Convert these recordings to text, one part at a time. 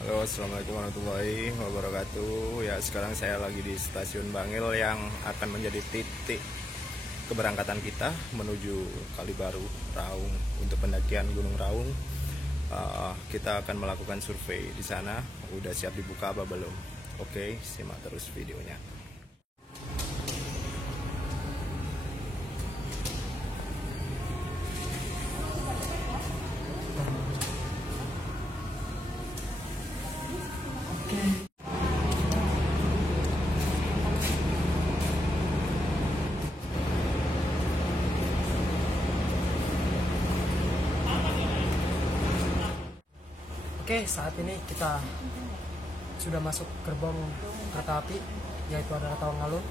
Halo, assalamualaikum warahmatullahi wabarakatuh. Ya, sekarang saya lagi di stasiun Bangil yang akan menjadi titik keberangkatan kita menuju Kalibaru, Raung untuk pendakian Gunung Raung. Kita akan melakukan survei di sana. Udah siap dibuka apa belum? Oke, simak terus videonya. Oke, saat ini kita sudah masuk gerbong kereta api, yaitu adalah Tawangalun.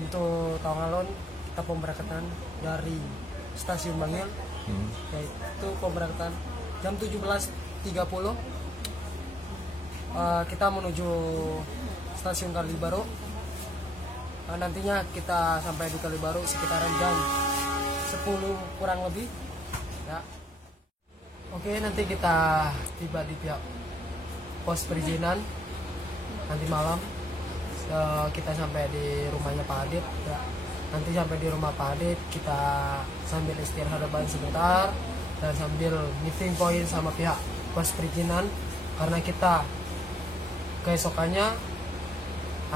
Untuk Tawangalun, kita pemberangkatan dari stasiun Bangil, yaitu pemberangkatan jam 17.30. Kita menuju stasiun Kalibaru. Nantinya kita sampai di Kalibaru sekitaran jam 10 kurang lebih. Ya. Oke, nanti kita tiba di pihak pos perizinan nanti malam. Kita sampai di rumahnya Pak Adit. Ya. Nanti sampai di rumah Pak Adit, kita sambil istirahat sebentar dan sambil meeting point sama pihak pos perizinan, karena kita keesokannya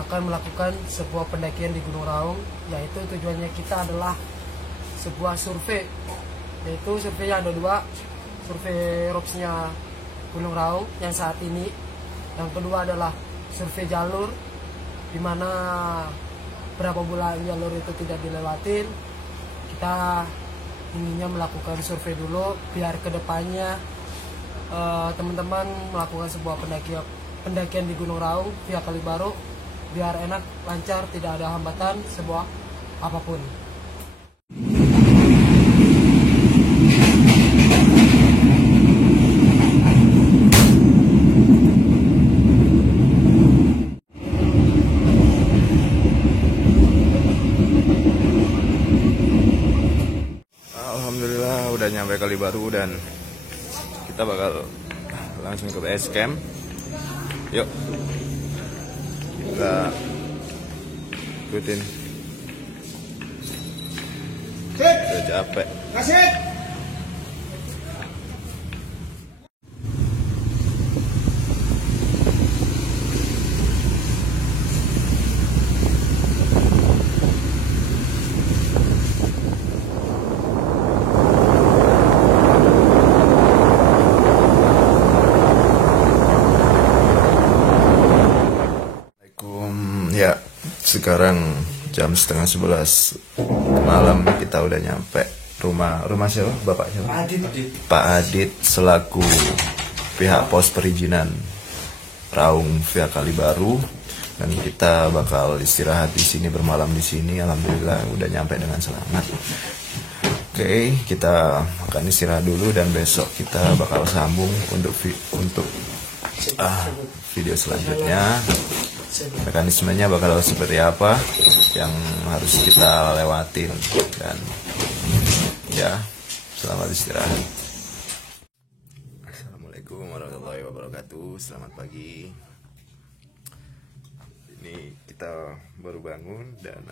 akan melakukan sebuah pendakian di Gunung Raung, yaitu tujuannya kita adalah sebuah survei, yaitu surveinya ada dua. Survei erupsinya Gunung Raung yang saat ini, yang kedua adalah survei jalur, di mana berapa bulan jalur itu tidak dilewatin. Kita inginnya melakukan survei dulu biar kedepannya teman-teman melakukan sebuah pendakian di Gunung Raung via Kalibaru biar enak, lancar, tidak ada hambatan sebuah apapun. Alhamdulillah udah nyampe Kalibaru dan kita bakal langsung ke base camp. Yuk, kita ikutin. Udah capek. Ya, sekarang jam setengah 11 malam, kita udah nyampe rumah siapa? Bapak siapa? Pak Adit selaku pihak pos perizinan Raung via Kalibaru, dan kita bakal istirahat di sini, bermalam di sini. Alhamdulillah udah nyampe dengan selamat. Oke, kita akan istirahat dulu dan besok kita bakal sambung untuk video selanjutnya. Mekanismenya bakal seperti apa yang harus kita lewatin, dan ya, selamat istirahat. Assalamualaikum warahmatullahi wabarakatuh. Selamat pagi. Ini kita baru bangun dan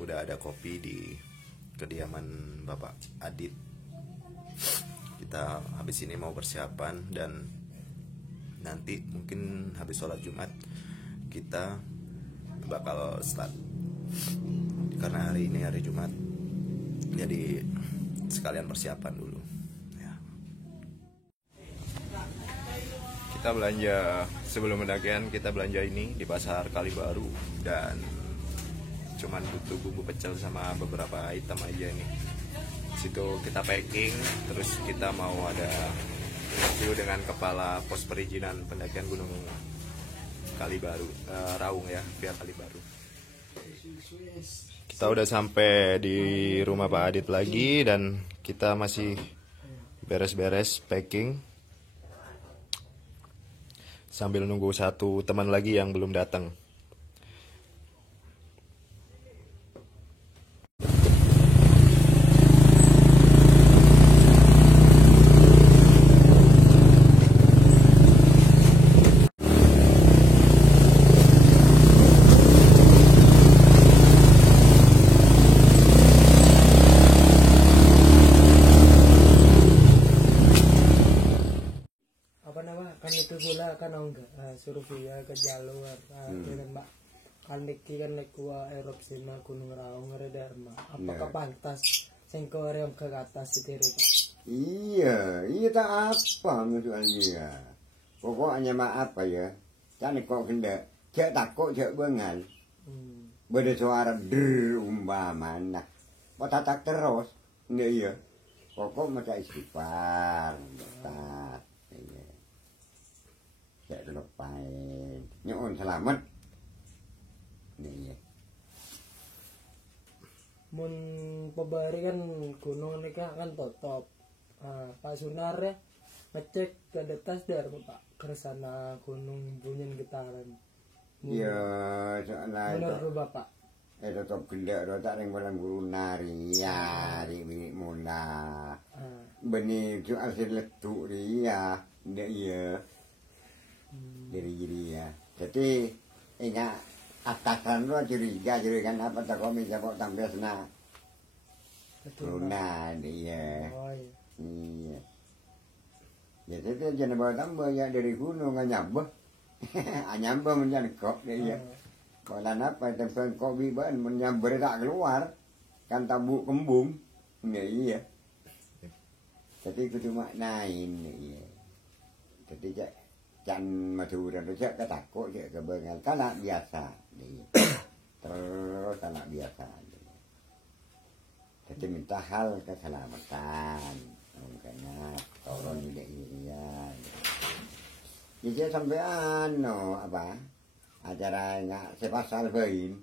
udah ada kopi di kediaman Bapak Adit. Kita habis ini mau persiapan, dan nanti mungkin habis sholat Jumat kita bakal start, karena hari ini hari Jumat, jadi sekalian persiapan dulu ya. Kita belanja sebelum pendakian, kita belanja ini di pasar Kalibaru, dan cuman butuh bumbu pecel sama beberapa item aja nih. Situ kita packing, terus kita mau ada interview dengan kepala pos perizinan pendakian Gunung Kalibaru, Raung ya, via Kalibaru. Kita udah sampai di rumah Pak Adit lagi, dan kita masih beres-beres packing sambil nunggu satu teman lagi yang belum datang. apa kan itu pula kan enggak survei ke jalur dengan Mbak kan iki kan nek erupsi Gunung Raung reda apakah pantas sing koream ke atas itu Pak? Iya tak apa maksudnya ya. Pokoknya maaf ya. Kan kok hendak cek takut cek bengal. Beda suara der umpama nah. Potatak terus. Nggak iya. Pokok maca istighfar, berkat. Iya. Cek lepain. Nyuwun selamat. Iya. Mun pebari kan gunung ini kan tutup. Pak Sunar ya ngecek ke atas dari Pak kersana gunung bunyin getaran. Iya, soalnya Menurut Bapak? Tetap gede, tak yang barang guru nari, ya, di mula. Benih itu asli letuk dia, iya, dari dia. Jadi ingat atasan lo curiga apa tak kau minta kok tampil sana. Luna dia. Oh iya. Iya. Ya jadi jangan bawa tambah ya dari gunung nyambah. Nyambah menjadi kok dia. Kalau apa tempat kopi ban menyambar tak keluar kan tabuk kembung. Iya. Jadi itu cuma nain iya. Jadi can Madura itu cak ketakut cak kebengal kanak biasa. Iya. Terus kanak biasa. Jadi minta hal keselamatan. Makanya tolong juga iya. Jadi sampai apa acara nggak sepasal bain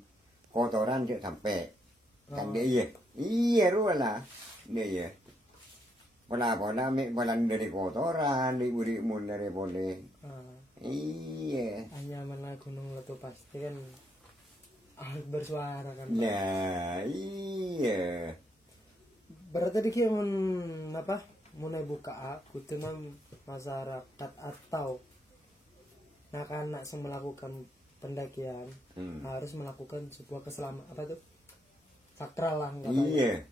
kotoran cek sampai kan dia iya rulah dia ya pola bulan dari kotoran di mun dari boleh iya hanya mana gunung letu pasti kan bersuara kan nah iya. Berarti dia apa mulai buka kutunan masyarakat atau anak-anak yang melakukan pendakian harus melakukan sebuah keselamatan apa tuh sakral lah iya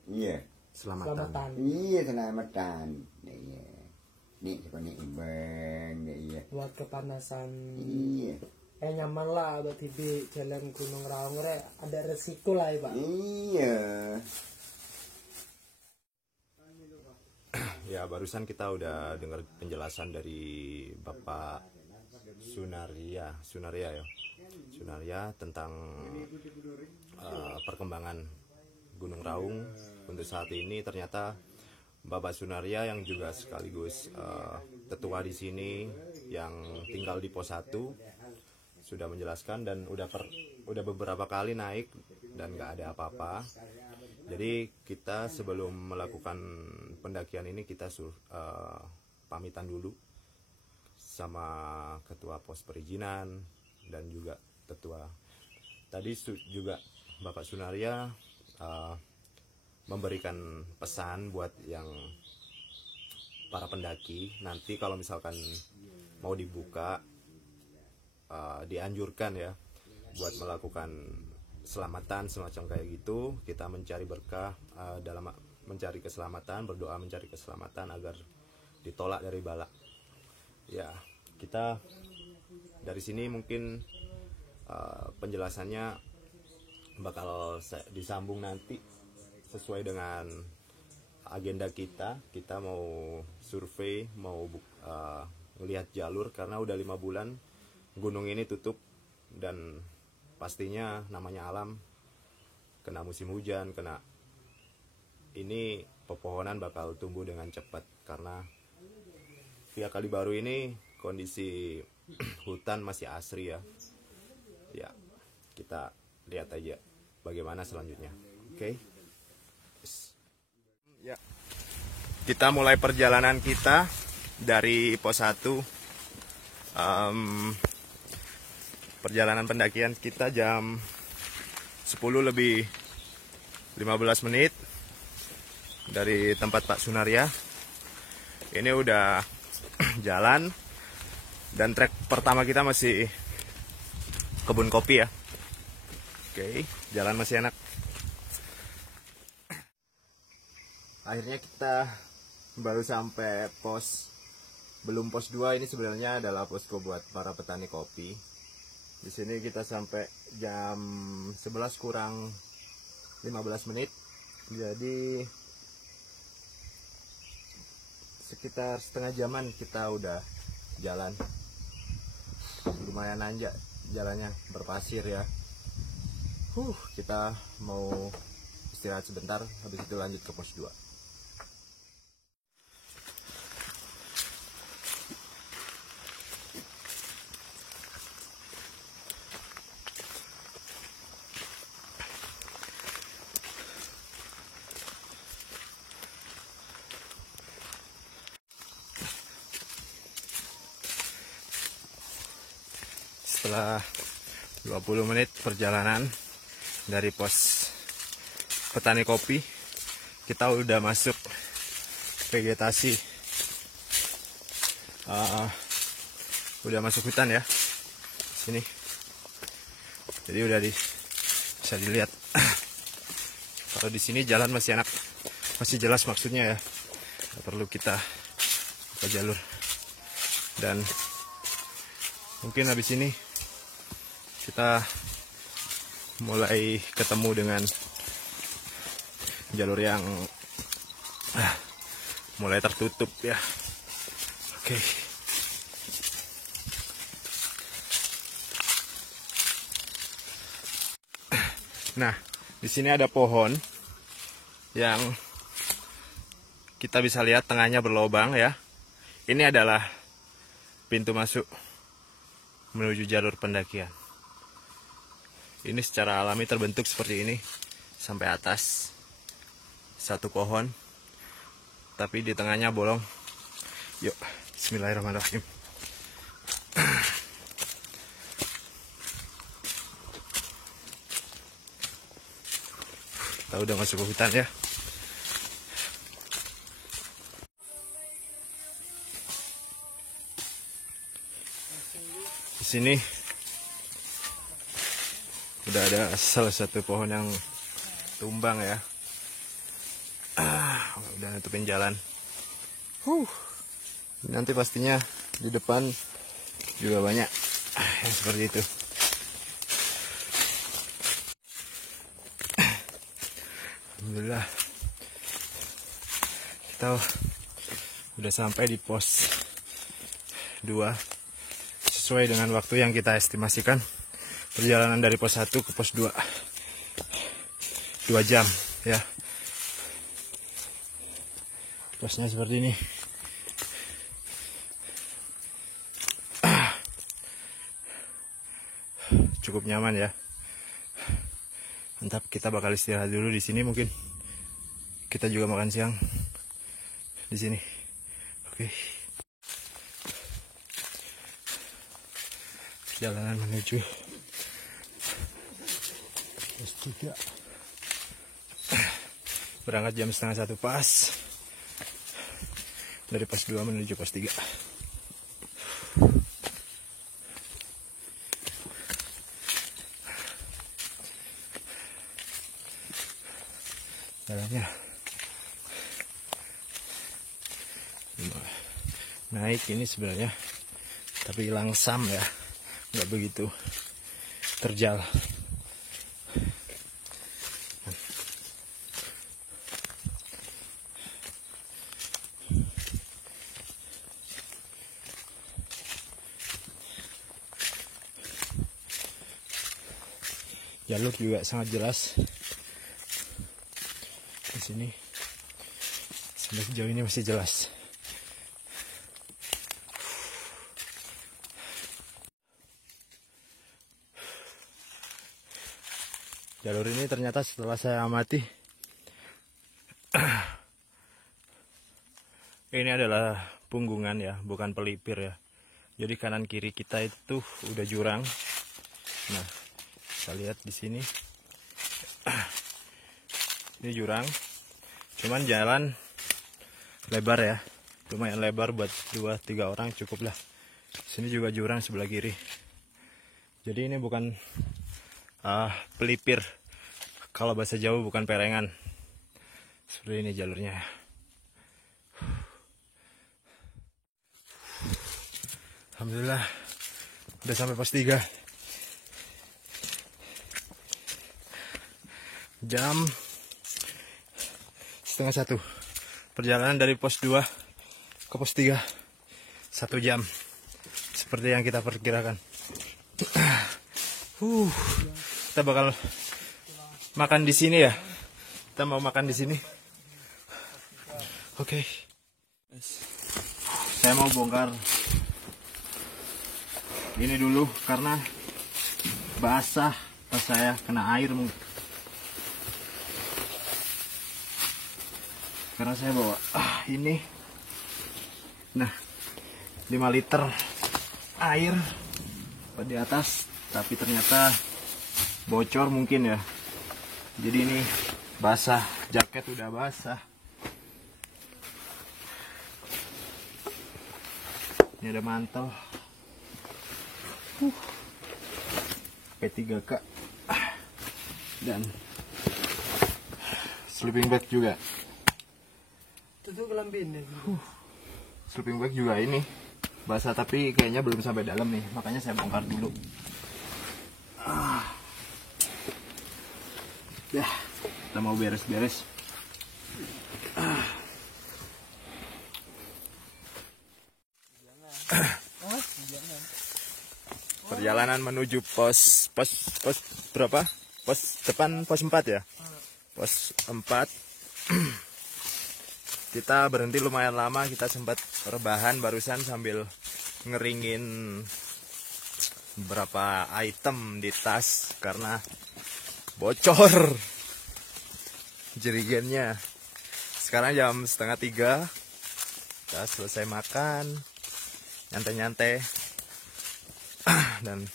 selamatan iya selamatan iya nih seperti ibang iya buat kepanasan iya nyaman lah buat di jalan Gunung Raung ada resiko lah ya Pak iya. Ya barusan kita udah dengar penjelasan dari Bapak Sunaria ya. Sunaria tentang perkembangan Gunung Raung untuk saat ini. Ternyata Bapak Sunaria yang juga sekaligus tetua di sini yang tinggal di pos 1 sudah menjelaskan dan udah beberapa kali naik dan nggak ada apa-apa. Jadi kita sebelum melakukan pendakian ini kita pamitan dulu sama ketua pos perizinan dan juga tetua. Tadi juga Bapak Sunaria memberikan pesan buat yang para pendaki nanti kalau misalkan mau dibuka dianjurkan ya buat melakukan selamatan semacam kayak gitu. Kita mencari berkah dalam mencari keselamatan, berdoa mencari keselamatan agar ditolak dari bala. Ya, kita dari sini mungkin penjelasannya bakal disambung nanti sesuai dengan agenda kita. Kita mau survei, mau melihat jalur karena udah 5 bulan gunung ini tutup dan pastinya namanya alam kena musim hujan, kena ini pepohonan bakal tumbuh dengan cepat karena via Kalibaru ini kondisi hutan masih asri ya. Ya, kita lihat aja bagaimana selanjutnya. Oke. Ya. Kita mulai perjalanan kita dari pos 1. Perjalanan pendakian kita jam 10 lebih 15 menit dari tempat Pak Sunaria. Ini udah jalan dan trek pertama kita masih kebun kopi ya. Oke, jalan masih enak. Akhirnya kita baru sampai pos belum pos 2, ini sebenarnya adalah posko buat para petani kopi. Di sini kita sampai jam 11 kurang 15 menit. Jadi sekitar setengah jaman kita udah jalan. Lumayan nanjak jalannya, berpasir ya. Kita mau istirahat sebentar, habis itu lanjut ke pos 2. Setelah 20 menit perjalanan dari pos petani kopi, kita udah masuk vegetasi, udah masuk hutan ya sini. Jadi udah bisa dilihat kalau di sini jalan masih enak, masih jelas maksudnya ya, nggak perlu kita buka jalur. Dan mungkin habis ini kita mulai ketemu dengan jalur yang mulai tertutup ya. Oke. Nah, di sini ada pohon yang kita bisa lihat tengahnya berlobang ya. Ini adalah pintu masuk menuju jalur pendakian. Ini secara alami terbentuk seperti ini sampai atas satu pohon, tapi di tengahnya bolong. Yuk, bismillahirrahmanirrahim. Kita udah masuk ke hutan ya. Di sini udah ada salah satu pohon yang tumbang ya. Udah nutupin jalan. Nanti pastinya di depan juga banyak yang seperti itu. Alhamdulillah kita udah sampai di pos 2 sesuai dengan waktu yang kita estimasikan. Perjalanan dari pos 1 ke pos 2 2 jam ya. Posnya seperti ini. Cukup nyaman ya. Mantap, kita bakal istirahat dulu di sini, mungkin kita juga makan siang di sini. Oke. Jalanan menuju pos 3. Berangkat jam 12:30 pas. Dari pos 2 menuju pos 3. Jalannya naik ini sebenarnya, tapi langsam ya, nggak begitu terjal. Jalur juga sangat jelas di sini, sampai sejauh ini masih jelas. Jalur ini ternyata setelah saya amati, ini adalah punggungan ya, bukan pelipir ya. Jadi kanan kiri kita itu udah jurang. Nah, kita lihat di sini. Ini jurang. Cuman jalan lebar ya. Lumayan lebar buat 2-3 orang cukup lah. Sini juga jurang sebelah kiri. Jadi ini bukan pelipir. Kalau bahasa Jawa bukan perengan. Seperti ini jalurnya. Alhamdulillah udah sampai pos 3. Jam 12:30. Perjalanan dari pos 2 ke pos 3 1 jam. Seperti yang kita perkirakan. Kita bakal makan di sini ya. Kita mau makan di sini. Oke. Saya mau bongkar ini dulu karena basah pas saya kena air mungkin. Karena saya bawa ini. Nah, 5 liter air di atas, tapi ternyata bocor mungkin ya. Jadi ini basah, jaket udah basah. Ini ada mantel. P3K dan sleeping bag juga. Itu kelambin ya. Sleeping bag juga ini basah tapi kayaknya belum sampai dalam nih, makanya saya bongkar dulu. Ya, kita mau beres-beres. Perjalanan menuju pos berapa? Pos depan pos 4 ya? Pos 4. Kita berhenti lumayan lama, kita sempat rebahan barusan sambil ngeringin beberapa item di tas karena bocor jerigennya. Sekarang jam 2:30. Kita selesai makan, nyantai-nyantai. Dan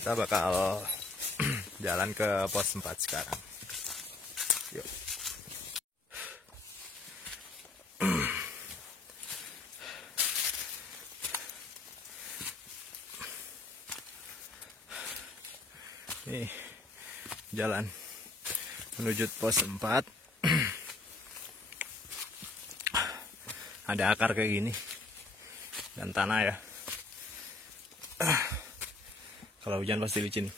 kita bakal jalan ke pos 4 sekarang. Yuk. Nih, jalan menuju pos 4. Ada akar kayak gini dan tanah ya. Kalau hujan pasti licin.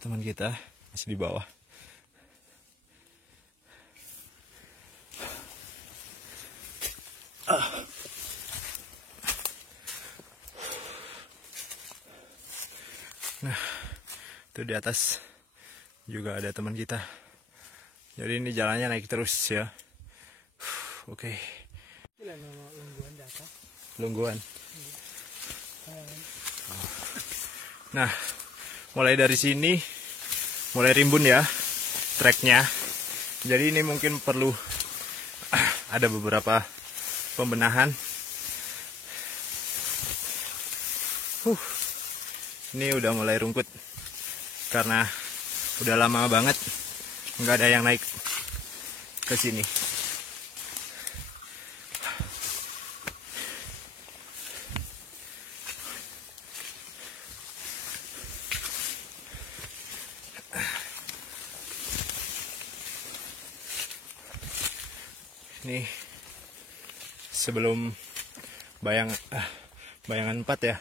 Teman kita masih di bawah. Nah, itu di atas juga ada teman kita. Jadi ini jalannya naik terus ya. Oke. Lungguan. Nah, mulai dari sini mulai rimbun ya treknya. Jadi ini mungkin perlu ada beberapa pembenahan. Ini udah mulai rungkut karena udah lama banget nggak ada yang naik ke sini. Ini sebelum bayangan 4 ya.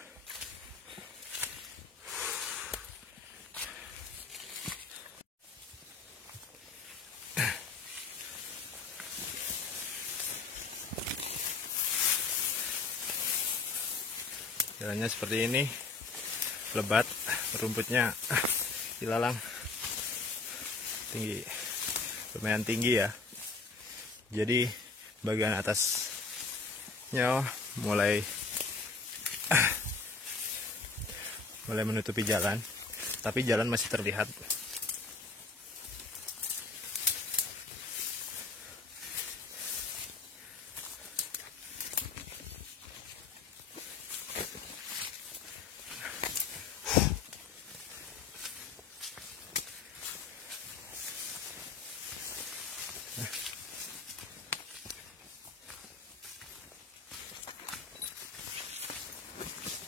Jalannya seperti ini, lebat, rumputnya ilalang, tinggi, lumayan tinggi ya. Jadi bagian atasnya mulai menutupi jalan, tapi jalan masih terlihat.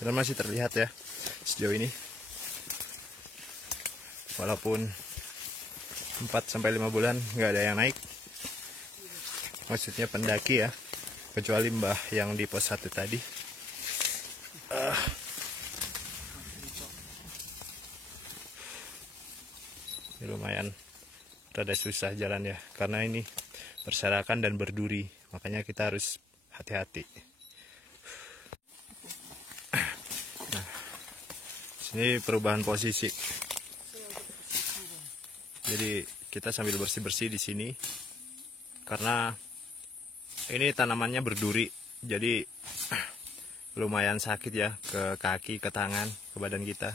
jalan masih terlihat ya sejauh ini, walaupun 4-5 bulan nggak ada yang naik, maksudnya pendaki ya, kecuali Mbah yang di pos 1 tadi. Ini lumayan rada susah jalan ya, karena ini berserakan dan berduri, makanya kita harus hati-hati. Nah, sini perubahan posisi. Jadi kita sambil bersih-bersih di sini, karena ini tanamannya berduri, jadi lumayan sakit ya ke kaki, ke tangan, ke badan kita.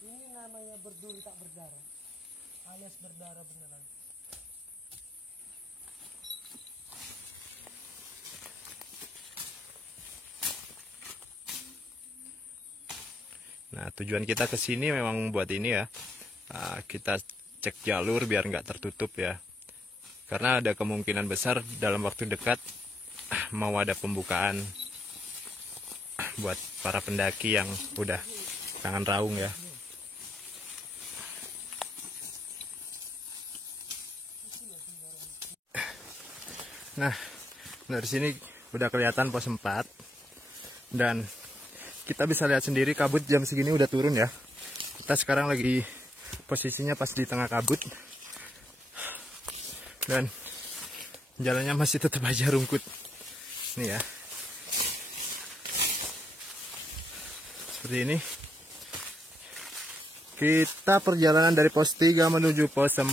Ini namanya berduri tak berdarah, alias berdarah beneran. Nah, tujuan kita ke sini memang buat ini ya. Kita cek jalur biar nggak tertutup ya. Karena ada kemungkinan besar dalam waktu dekat mau ada pembukaan buat para pendaki yang udah kangen raung ya. Nah, dari sini udah kelihatan pos 4 dan kita bisa lihat sendiri kabut jam segini udah turun ya. Kita sekarang lagi posisinya pas di tengah kabut dan jalannya masih tetap aja rungkut. Nih ya, seperti ini. Kita perjalanan dari pos 3 menuju pos 4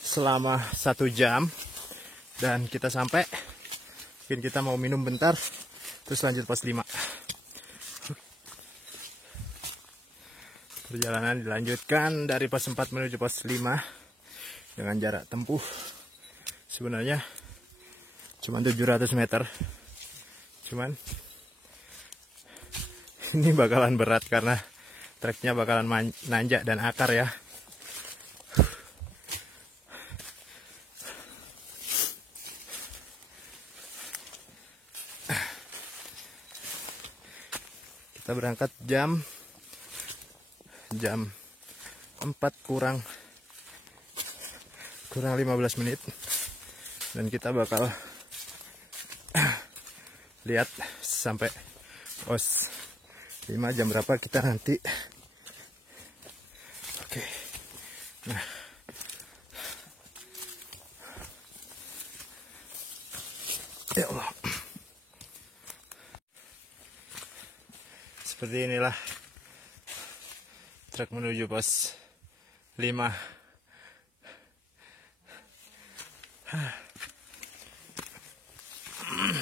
selama 1 jam dan kita sampai. Mungkin kita mau minum bentar terus lanjut pos 5. Perjalanan dilanjutkan dari pos 4 menuju pos 5 dengan jarak tempuh sebenarnya cuma 700 meter. Cuman ini bakalan berat karena treknya bakalan nanjak dan akar ya. Kita berangkat jam 4 kurang 15 menit dan kita bakal lihat sampai pos 5 jam berapa kita nanti. Oke. Nah, ya Allah, seperti inilah trek menuju pos 5.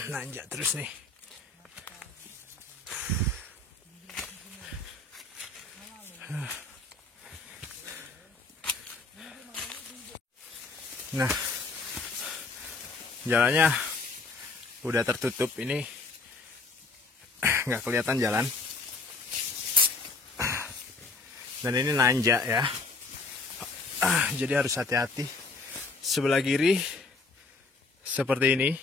Nanjak terus nih. Nah, jalannya udah tertutup ini, nggak kelihatan jalan. Dan ini nanjak ya, jadi harus hati-hati. Sebelah kiri seperti ini,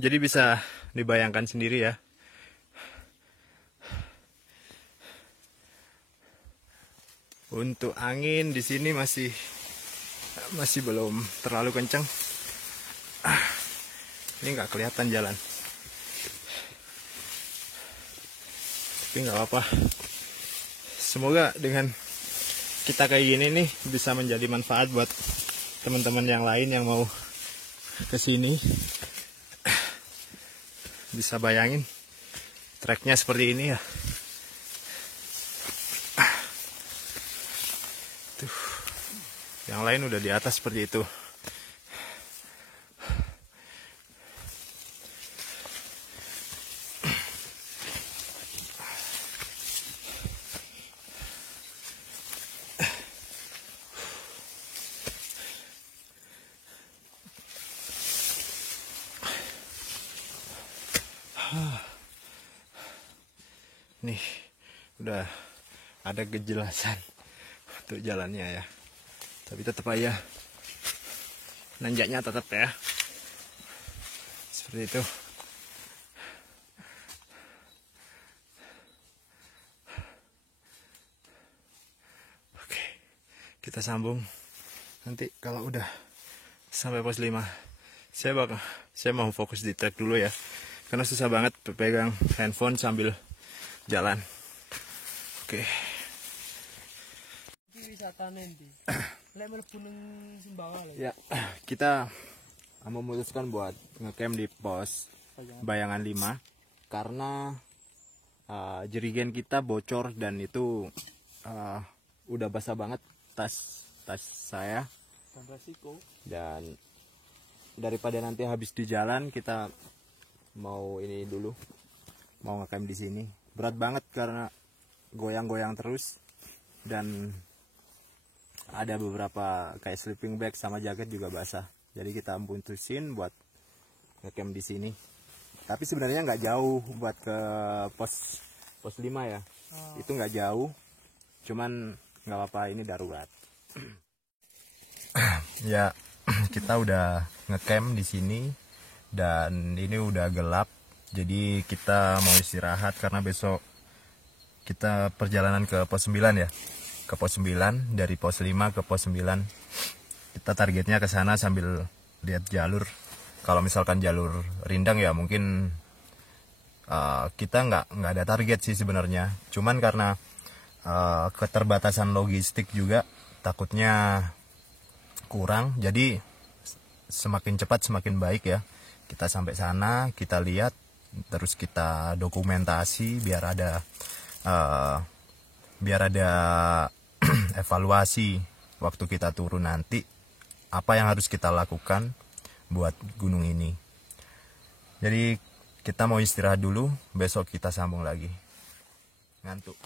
jadi bisa dibayangkan sendiri ya. Untuk angin di sini masih belum terlalu kencang. Ini nggak kelihatan jalan, tapi nggak apa-apa. Semoga dengan kita kayak gini nih bisa menjadi manfaat buat teman-teman yang lain yang mau kesini. Bisa bayangin treknya seperti ini ya. Tuh, yang lain udah di atas seperti itu. Nih, udah ada kejelasan untuk jalannya ya. Tapi tetap aja nanjaknya tetap ya. Seperti Seperti itu. Oke, kita sambung. Nanti kalau udah sampai pos 5, saya mau fokus di trek dulu ya. Karena susah banget pegang handphone sambil jalan. Oke. Ini wisata nanti. Lek mlebu ning Sumbawa lho. Ya, kita memutuskan buat ngecamp di pos Bayangan 5 karena jerigen kita bocor dan itu udah basah banget tas saya. Dan resiko. Dan daripada nanti habis di jalan, kita mau ini dulu, mau ngecamp di sini. Berat banget karena goyang-goyang terus dan ada beberapa kayak sleeping bag sama jaket juga basah. Jadi kita putusin buat ngecamp di sini. Tapi sebenarnya nggak jauh buat ke pos 5 ya. Itu nggak jauh. Cuman nggak apa-apa, ini darurat. Ya, kita udah ngecamp di sini dan ini udah gelap. Jadi kita mau istirahat karena besok kita perjalanan ke pos 9 ya. Ke pos 9, dari pos 5 ke pos 9. Kita targetnya ke sana sambil lihat jalur. Kalau misalkan jalur rindang ya mungkin kita nggak ada target sih sebenarnya. Cuman karena keterbatasan logistik juga takutnya kurang. Jadi semakin cepat semakin baik ya. Kita sampai sana, kita lihat, terus kita dokumentasi biar ada evaluasi waktu kita turun nanti, apa yang harus kita lakukan buat gunung ini. Jadi kita mau istirahat dulu, besok kita sambung lagi. Ngantuk.